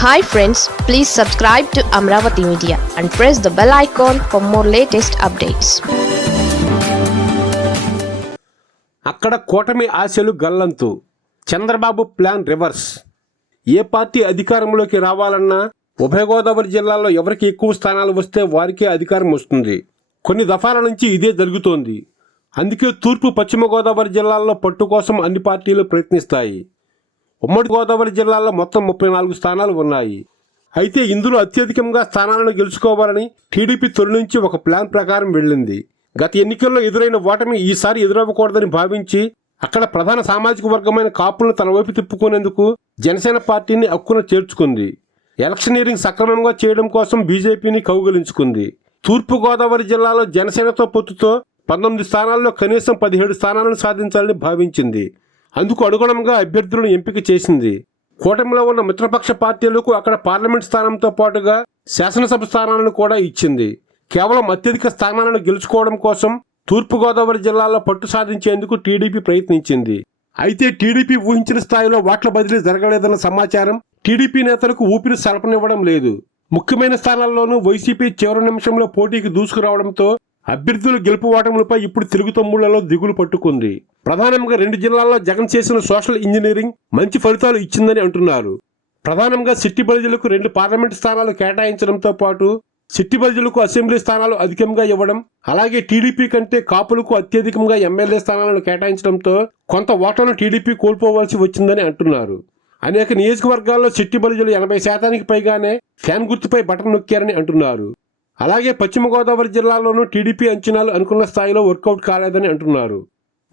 Hi friends please subscribe to Amaravati media and press the bell icon for more latest updates అక్కడ కూటమి ఆశలు గల్లంతు. Chandrababu plan reverse. ఏ party అధికారంలోకి రావాలన్నా ఉభయ గోదావరి జిల్లాలో ఎవరికి ఎక్కువ స్థానాలు వస్తే వారికే అధికారం వస్తుంది. కొన్ని దఫాల నుంచి ఇదే జరుగుతోంది. అందుకే తూర్పు పశ్చిమ గోదావరి జిల్లాల్లో పట్టు కోసం అన్ని పార్టీలు ప్రయత్నిస్తాయి. ఉమ్మడి గోదావరి జిల్లాలో మొత్తం ముప్పై నాలుగు స్థానాలు ఉన్నాయి. అయితే ఇందులో అత్యధికంగా స్థానాలను గెలుచుకోవాలని టీడీపీ తొలి నుంచి ఒక ప్లాన్ ప్రకారం వెళ్ళింది. గత ఎన్నికల్లో ఎదురైన ఓటమి ఈసారి ఎదురవ్వకూడదని భావించి అక్కడ ప్రధాన సామాజిక వర్గమైన కాపులను తన వైపు తిప్పుకునేందుకు జనసేన పార్టీని అక్కున చేర్చుకుంది. ఎలక్షనీరింగ్ సక్రమంగా చేయడం కోసం బీజేపీని కౌగిలించుకుంది. తూర్పు గోదావరి జిల్లాలో జనసేనతో పొత్తుతో పంతొమ్మిది స్థానాల్లో కనీసం పదిహేడు స్థానాలను సాధించాలని భావించింది. అందుకు అనుగుణంగా అభ్యర్థులను ఎంపిక చేసింది. కూటమిలో ఉన్న మిత్రపక్ష పార్టీలకు అక్కడ పార్లమెంట్ స్థానంతో పాటుగా శాసనసభ స్థానాలను కూడా ఇచ్చింది. కేవలం అత్యధిక స్థానాలను గెలుచుకోవడం కోసం తూర్పుగోదావరి జిల్లాలో పట్టు సాధించేందుకు టీడీపీ ప్రయత్నించింది. అయితే టీడీపీ ఊహించిన స్థాయిలో ఓట్ల బదిలీ జరగలేదన్న సమాచారం టీడీపీ నేతలకు ఊపిరి సలపనివ్వడం లేదు. ముఖ్యమైన స్థానాల్లోనూ వైసీపీ చివరి నిమిషంలో పోటీకి దూసుకురావడంతో అభ్యర్థుల గెలుపు ఓటములపై ఇప్పుడు తిరుగుతమ్ముళ్ళలో దిగులు పట్టుకుంది. ప్రధానంగా రెండు జిల్లాల్లో జగన్ చేసిన సోషల్ ఇంజనీరింగ్ మంచి ఫలితాలు ఇచ్చిందని అంటున్నారు. ప్రధానంగా సిట్టి బలిజలకు రెండు పార్లమెంట్ స్థానాలు కేటాయించడంతో పాటు సిట్టి బలిజలకు అసెంబ్లీ స్థానాలు అధికంగా ఇవ్వడం అలాగే టీడీపీ కంటే కాపులకు అత్యధికంగా ఎమ్మెల్యే స్థానాలను కేటాయించడంతో కొంత ఓటర్లు టీడీపీ కోల్పోవలసి వచ్చిందని అంటున్నారు. అనేక నియోజకవర్గాల్లో సిట్టి బలిజలు ఎనభై శాతానికి పైగానే ఫ్యాన్ గుర్తుపై బటన్ నొక్కారని అంటున్నారు. అలాగే పశ్చిమ గోదావరి జిల్లాలోనూ టీడీపీ అంచనాలు అనుకున్న స్థాయిలో వర్కౌట్ కాలేదని అంటున్నారు.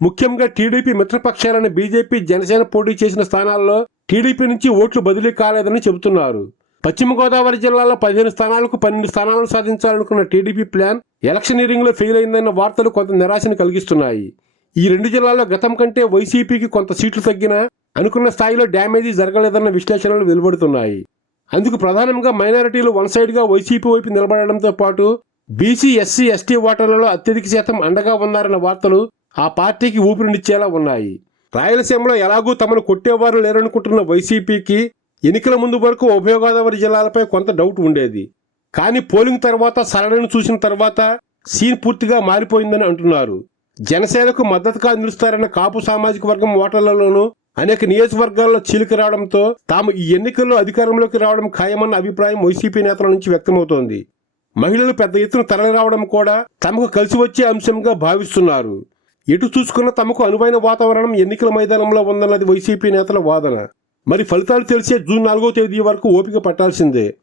ముఖ్యంగా టీడీపీ మిత్రపక్షాలను బీజేపీ జనసేన పోటీ చేసిన స్థానాల్లో టీడీపీ నుంచి ఓట్లు బదిలీ కాలేదని చెబుతున్నారు. పశ్చిమ గోదావరి జిల్లాలో పదిహేను స్థానాలకు పన్నెండు స్థానాలను సాధించాలనుకున్న టీడీపీ ప్లాన్ ఎలక్షనీరింగ్లో ఫెయిల్ అయిందన్న వార్తలు కొంత నిరాశను కలిగిస్తున్నాయి. ఈ రెండు జిల్లాల్లో గతం కంటే వైసీపీకి కొంత సీట్లు తగ్గినా అనుకున్న స్థాయిలో డ్యామేజీ జరగలేదన్న విశ్లేషణలు వెలువడుతున్నాయి. అందుకు ప్రధానంగా మైనారిటీలు వన్ సైడ్గా వైసీపీ వైపు నిలబడడంతో పాటు బీసీ ఎస్సీ ఎస్టీ ఓటర్లలో అత్యధిక శాతం అండగా ఉన్నారన్న వార్తలు ఆ పార్టీకి ఊపిరినిచ్చేలా ఉన్నాయి. రాయలసీమలో ఎలాగూ తమను కొట్టేవారు లేరనుకుంటున్న వైసీపీకి ఎన్నికల ముందు వరకు ఉభయ గోదావరి జిల్లాలపై కొంత డౌట్ ఉండేది. కానీ పోలింగ్ తర్వాత సరళను చూసిన తర్వాత సీన్ పూర్తిగా మారిపోయిందని అంటున్నారు. జనసేనకు మద్దతుగా నిలుస్తారన్న కాపు సామాజిక వర్గం ఓటర్లలోనూ అనేక నియోజకవర్గాల్లో చీలిక రావడంతో తాము ఈ ఎన్నికల్లో అధికారంలోకి రావడం ఖాయమన్న అభిప్రాయం వైసీపీ నేతల నుంచి వ్యక్తమవుతోంది. మహిళలు పెద్ద ఎత్తున తరలి రావడం కూడా తమకు కలిసి వచ్చే అంశంగా భావిస్తున్నారు. ఎటు చూసుకున్న తమకు అనువైన వాతావరణం ఎన్నికల మైదానంలో ఉందన్నది వైసీపీ నేతల వాదన. మరి ఫలితాలు తెలిసే జూన్ నాలుగో తేదీ వరకు ఓపిక పట్టాల్సిందే.